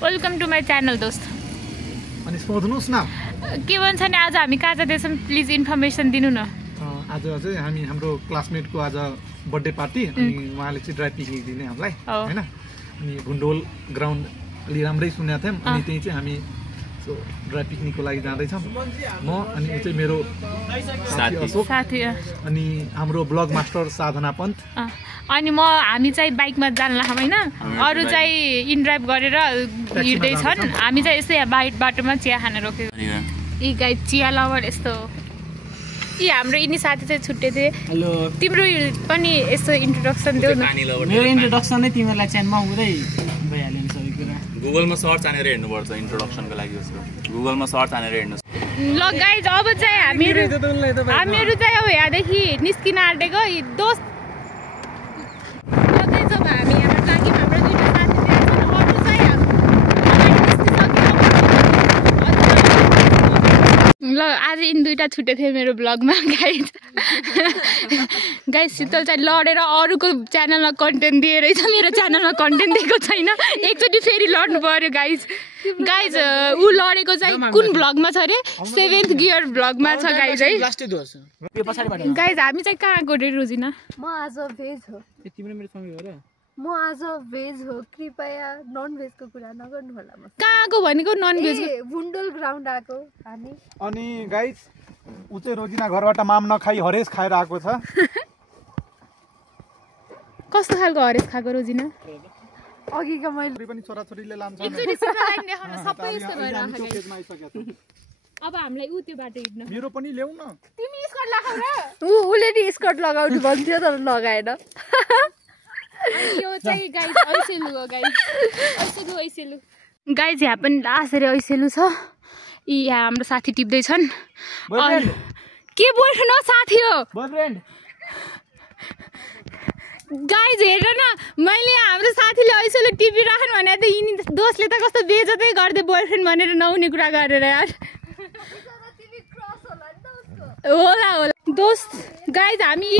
Welcome to my channel दोस्त। अनि सोध्नुस् न के भन्छ नि आज हामी कहाँ जाँदैछौँ प्लिज इन्फर्मेसन दिनु न। आज चाहिँ हामी हाम्रो क्लासमेटको आज बर्थडे पार्टी अनि उहाँले चाहिँ ड्राई पिकनिक दिने हामीलाई हैन। अनि भुन्डोल ग्राउन्ड अलि राम्रै सुनेको थियौँ अनि त्यही चाहिँ हामी सो ड्राई पिकनिकको लागि जाँदैछौँ म अनि ऊ चाहिँ मेरो साथी अशोक अनि हाम्रो ब्लग मास्टर साधना पन्त अनि हामी चाहिँ बाइकमा जान लाग्छौँ हैन। अरू चाहिँ इनड्राइभ गरेर हिँड्दैछन्, हामी चाहिँ यस्तै बाटोमा चिया खान रोकेको। यी गाई चिया लभर यस्तो यी हाम्रो यिनी साथी चाहिँ छुट्टे थिए। हेलो तिम्रो पनि यस्तो इन्ट्रोडक्सन देऊ न। मेरो इन्ट्रोडक्सन नै तिमीहरूलाई च्यानमा हुँदै भइहाल्यो नि सबै कुरा। गुगलमा सर्च हानेर हेर्नुपर्छ इन्ट्रोडक्सनको लागि जस्तो। गुगलमा सर्च हानेर हेर्नुस्। ल गाइज अब चाहिँ हामीहरू चाहिँ अब यहाँदेखि निस्किन आँटेको दोस्त। हामी हाम्रो टाङ्कीमा हाम्रो दुईटा साथी त्यहाँ छन्, अरू चाहिँ ल आज यिनी दुईटा छुट्टे थिए मेरो ब्लगमा। गाइज शीतल चाहिँ लडेर अरूको च्यानलमा कन्टेन्ट दिएरै छ, मेरो च्यानलमा कन्टेन्ट दिएको छैन। एकचोटि फेरि लड्नु पर्यो गाइज। ऊ लडेको चाहिँ कुन ब्लगमा छ अरे 7th गियर ब्लगमा छ गाइज है। गाइज हामी चाहिँ कहाँ गयो रे रोजिना? म आज भेज हो। तिम्रो मेरो सँगै हो र? म आज भेज हो, कृपया नन भेजको कुरा नगर्नु होला। म कहाँको भनेको नन भेज? भुन्डोल ग्राउन्ड आएको हामी। अनि गाइज ऊ चाहिँ रोजिना घरबाट माम नखाई हरेस खाएर आएको छ। कस्तो खालको हरेस खाएको रोजिना? अघिका मैले पनि छोराछोरीले लान्छ। एकचोटि सिकाइ देखाउन सबै यस्तो भइरहेको। अब हामीलाई उ त्यो बाटो हिँड्न। मेरो पनि ल्याउ न। तिमी स्कर्ट लगाउ र? उले नि स्कर्ट लगाउनु भन्थ्यो तर लगाएन। यो चाहिँ गाइज ऐसेलु हो गाइज। ऐसेलु गाइज यहाँ पनि लासरी ऐसेलु छ। यी यहाँ हाम्रो साथी टिप्दै छन्। के बोयफ्रेन्ड हो? साथी हो बोयफ्रेन्ड। गाइज हेर न, मैले हाम्रो साथीले ऐसेलु टिपिराखन् भने त यिनी दोस्तले त कस्तो बेइज्जतै गर्दै बोयफ्रेन्ड भनेर नहुने कुरा गरेर यार। होला दोस्त गाइज हामी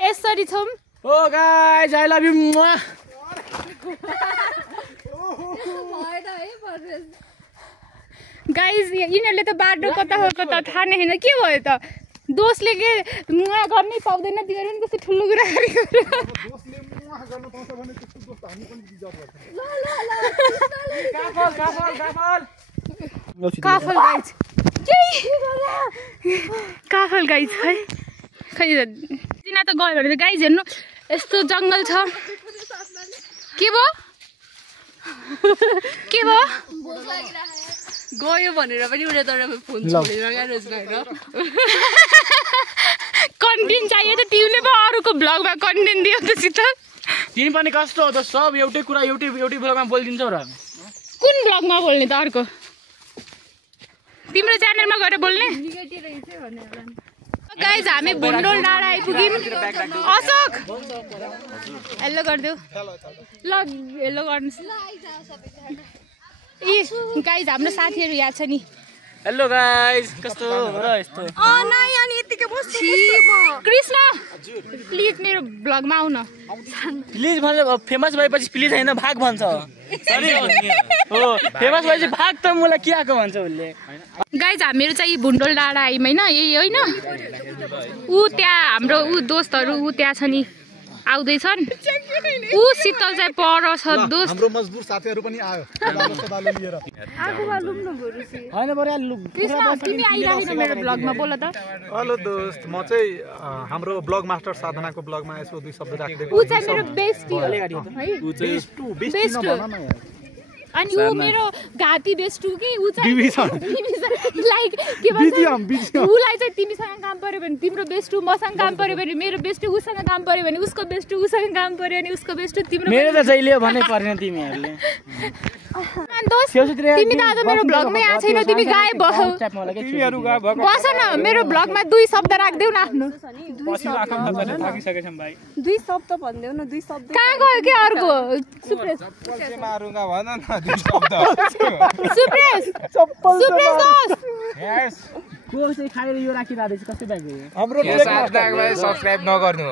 यसरी छौँ। ओ guys I love you. Guys यिनीहरूले त बाटो कता हो कता थाहा नै छैन। के भयो त? दोस्तले के मुहा गर्नै पाउँदैन? तिमीहरू पनि कस्तो ठुलो कुरा गरेको। काफल गाइज काफल गाइज है खै जिना त गयो भने त गाइज हेर्नु यस्तो जङ्गल छ। के भयो के भयो? गयो भनेर पनि उले तर फोन छोडेर गएर कन्टेन्ट चाहियो त तिमीले पो अरूको ब्लगमा कन्टेन्ट दियो त शीतल। तिमी पनि कस्तो हो त? सब एउटै कुरा एउटै ब्लगमा बोलिदिन्छौ र? कुन ब्लगमा बोल्ने त? अर्को तिम्रो च्यानलमा गएर बोल्ने? गाइज हामी भुन्डोल डाँडा आइपुग्यौँ। अशोक हेलो गरिदेऊ ल। हेलो गर्नुहोस्। ए गाइज हाम्रो साथीहरू यहाँ छ नि। हेलो गाइज कस्तो हो र यस्तो? कृष्ण प्लिज मेरो ब्लगमा आउ न। प्लिज भनेर फेमस भएपछि प्लिज होइन भाग भन्छ। सरी हो फेमस भएपछि भाग त मलाई के आएको भन्छ उसले। गाइज हामीहरू चाहिँ भुन्डोल डाँडा आयौँ होइन। यही होइन ऊ त्यहाँ हाम्रो ऊ दोस्तहरू ऊ त्यहाँ छ नि आउँदैछन्। ऊ शीतल चाहिँ पर छ दोस्त। हाम्रो मजबुर साथीहरू पनि आयो बालो लिएर। हैन बरु कृष्ण तिमी आइराखेन मेरो ब्लगमा बोल त। हेलो दोस्त, म चाहिँ हाम्रो ब्लग मास्टर साधनाको ब्लगमा यसो दुई शब्द राख्दै। ऊ चाहिँ मेरो बेस्टी हो है। अनि ऊ मेरो घाती बेस्टु कि ऊ चाहिँ लाइक के भन्छ उलाई चाहिँ तिमीसँग काम पर्यो भने तिम्रो बेस्टु मसँग काम पर्यो भने मेरो बेस्टु उसँग काम पर्यो भने उसको बेस्टु उसँग काम पर्यो भने उसको बेस्टु तिम्रो। मेरो त जहिले भन्नै पर्दैन तिमीहरूले। दोस्त तिमी त आज मेरो ब्लगमै आएको छैन, तिमी गायब भयौ। बस न मेरो ब्लगमा दुई शब्द राख्देऊ न आफ्नो। दुई शब्द भन्देऊ न। दुई शब्द कहाँ गयो के अर्को? सुप्रेस को चाहिँ खाएर यो राखिरहेको छ कस्तो ब्याग हो? हाम्रो सब्स्क्राइब नगर्नु।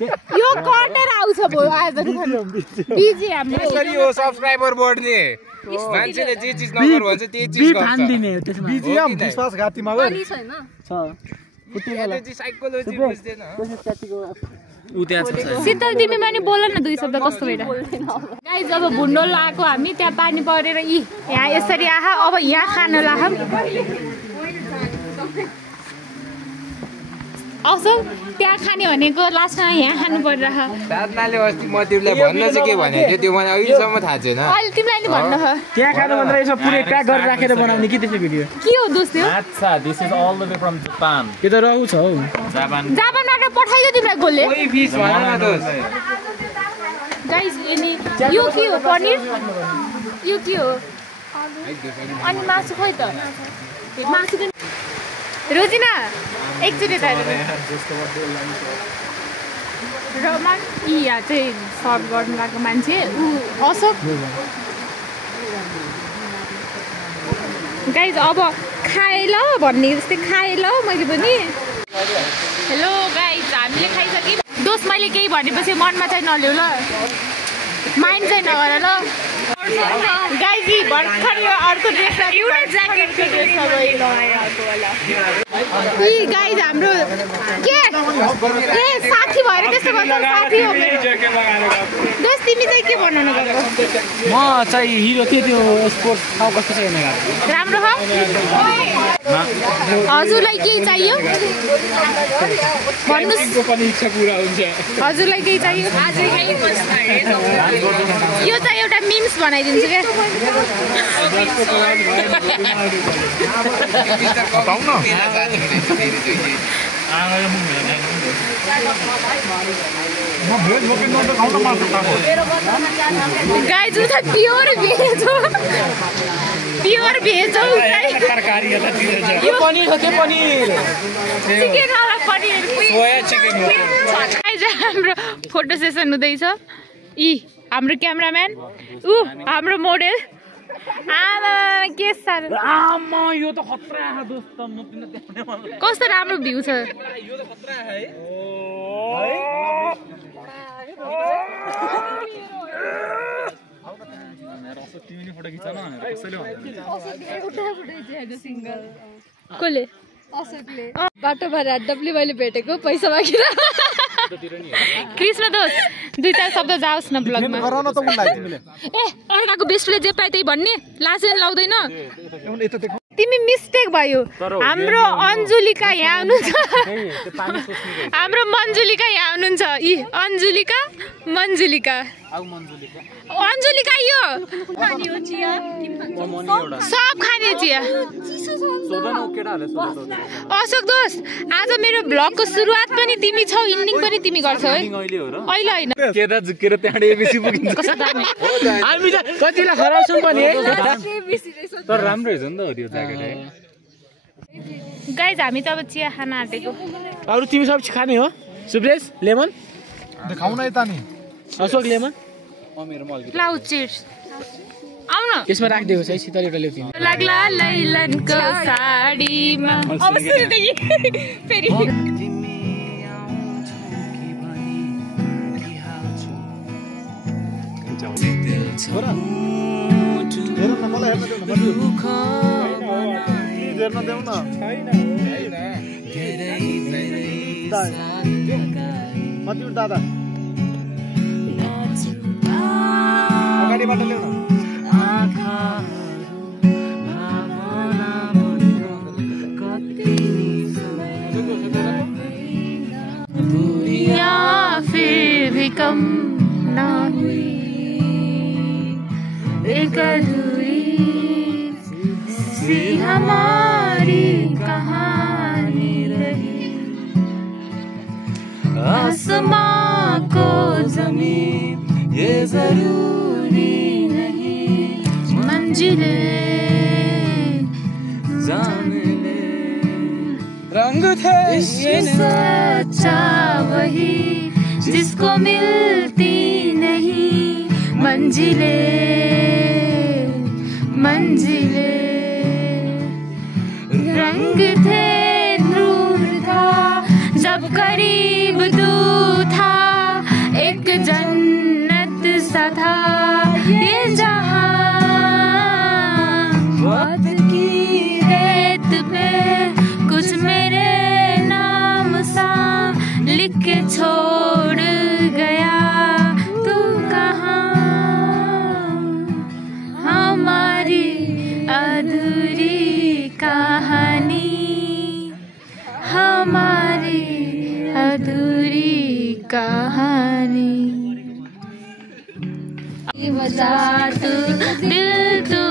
यो कटेर आउँछ भो आज बिजी हाम्रो यसरी हो सब्स्क्राइबर बढ्ने मान्छेले जे चीज नगर भन्छ त्यही चीज गर्छ ठान्दिने त्यसमा बिजी हम विश्वासघातीमा गयो छैन छ फुटेको साइकोलोजी बुझ्दैन उ त्यहाँ छ शीतल तिमी पनि बोल न दुई शब्द कस्तो भइरा गाइज अब भुन्डोल आएको हामी त्यहाँ पानी परेर यहाँ यसरी आहा अब यहाँ खान लाहम असो त्यहाँ खाने भनेको लास्टमा यहाँ खानु परिरह दादनाले अस्ति म तिमीलाई भन्न चाहिँ के भनेको थियो त्यो मलाई अहिलेसम्म थाहा छैन अहिले तिमीलाई नि भन्नु ह त्यहाँ खानु भन्दा यसो पुरै प्याक गरेर राखेर बनाउने के त्यसो भिडियो के हो दोस्त त्यो अच्छा this is all the way from Japan यो त रहु छ हौ जापानबाट पठाइयो तिमीलाई गोले कोही फिस भन न दोस्त गाइस यो के हो पनिर यो के हो अनि मासु खोइ त मासु रोजिना एकचोटि रमान यहाँ चाहिँ सर्भ गर्नु भएको मान्छे ऊ अशोक गाइज अब खाए ल भन्ने जस्तै खाए ल मैले पनि हेलो गाइज हामीले खाइसक्यौँ दोस्त मैले केही भनेपछि मनमा चाहिँ नल्याउ ल माइन्ड चाहिँ नगर ल गाइज भर्खर यो अर्को ड्रेस एउटा ज्याकेटको ड्रेस गाइज हाम्रो के ए साथी भएर त्यस्तो गर्छ साथी हो दोस्त तिमी चाहिँ के बनाउनु गएको म चाहिँ हिरो थियो त्यो स्पोर्ट्स ठाउँ कस्तो छ हेर्न गएको राम्रो हो हजुरलाई के चाहियो भन्नुहोस् पनि इच्छा पुरा हुन्छ हजुरलाई के चाहियो यो चाहिँ एउटा मिम्स बनाइदिन्छु क्या गाइज उ त प्योर भेज हो प्योर भेज हो यो पनिर हो के पनिर चिकन वाला पनिर सोया चिकन हो गाइज हाम्रो फोटो सेसन हुँदैछ हाम्रो क्यामेराम्यान हाम्रो मोडेल आमा के साह्रो आमा यो त खतरा आहा दोस्त म तिमीलाई देखाउने मन कस्तो राम्रो भ्यू छ यो त खतरा है तिमीले फोटो खिच्न कसैले कसले अशोकले बाटो भएर डब्ली मैले भेटेको पैसा मागेर कृष्ण दोस्त दुई चार शब्द जाओस् न ब्लगमा ए अर्काको बेस्टले जे पाए त्यही भन्ने लासेन लाउँदैन तिमी मिस्टेक भयो हाम्रो अन्जुलिका यहाँ हुनुहुन्छ हाम्रो मन्जुलिका यहाँ हुनुहुन्छ अन्जुलिका मन्जुलिका अन्जुलिका यो सब खाने चिया अशोक दोस्त आज मेरो ब्लगको सुरुवात पनि तिमी छौ इन्डिङ पनि तिमी गर्छौ है अहिले होइन केरा झुकेर त्यहाँबाट एबिसी पुगिन्छ हामी त कतिलाई खराउँछौँ पनि है तर राम्रो रहेछ नि त यो ज्याकेट है गाइज हामी त अब चिया खान आँटेको अरू तिमी सब खाने हो सुप्रेश लेमन देखाउन यता नि अशोक लेमन लाउ चियर्स आउ न यसमा राखिदिएको छ है शीतल एउटा ल्याउ तिमी लाग्ला लैलनको साडीमा अब सुरुदेखि फेरि दादा अगाडिबाट ल्याउन या फिर भी कम ना हुई एक अधूरी सी हमारी कहानी रही आसमां को जमीन ये जरूरी नहीं मंजिलें जान ले रंग थे ये सच्चा वही जिसको मिलती नहीं मंजिलें रंग थे नूर था जब करीब तू था कहानी वजह तू दिल तू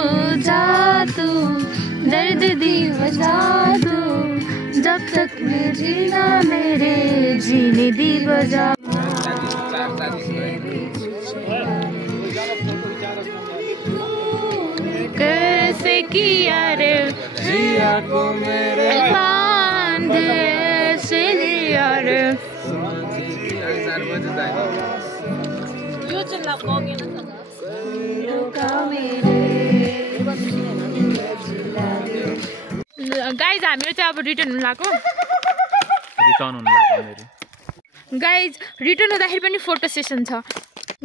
जा तू दर्द दी वजह तू जब तक मैं जीना मेरे जीने दी वजह कैसे किया रे जिया को मेरे बांध से लिया रे गाइज हामीहरू चाहिँ अब रिटर्न हुन लाग्यो गाइज रिटर्न हुँदाखेरि पनि फोटो सेसन छ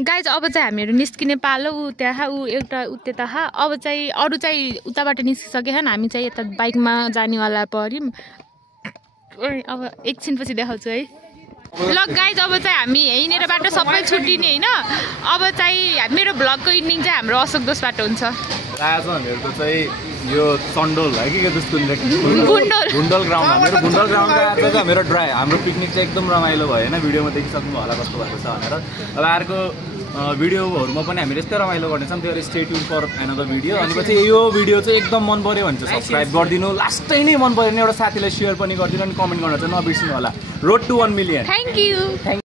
गाइज अब चाहिँ हामीहरू निस्किने पालो ऊ त्यहाँ ऊ एउटा ऊ त्यता अब चाहिँ अरू चाहिँ उताबाट निस्किसकेछन् हामी चाहिँ यता बाइकमा जानेवाला पऱ्यौँ अब एकछिनपछि देखाउँछु है ल गाइज अब चाहिँ हामी यहीँनिर बाटो सबै छुट्टिने होइन अब चाहिँ मेरो भ्लगको इन्डिङ चाहिँ हाम्रो अशोक दोषबाट हुन्छ आज हामीहरूको चाहिँ यो सन्डोल है कि त्यसको गुन्डोल ग्राउन्ड हाम्रो गुन्डोल ग्राउन्डमा आज चाहिँ हाम्रो हाम्रो पिकनिक चाहिँ एकदम रमाइलो भयो होइन भिडियोमा देखिसक्नु होला कस्तो भएको छ भनेर अब अर्को भिडियोहरूमा पनि हामीले यस्तै रमाइलो गर्नेछौँ त्यो stay tune for another video अनि पछि यो भिडियो चाहिँ एकदम मन पऱ्यो भने चाहिँ सब्सक्राइब गरिदिनु लास्टै नै मन पऱ्यो भने एउटा साथीलाई सेयर पनि गरिदिनु अनि कमेन्ट गर्न चाहिँ नबिर्सिनु होला road to 1 million thank you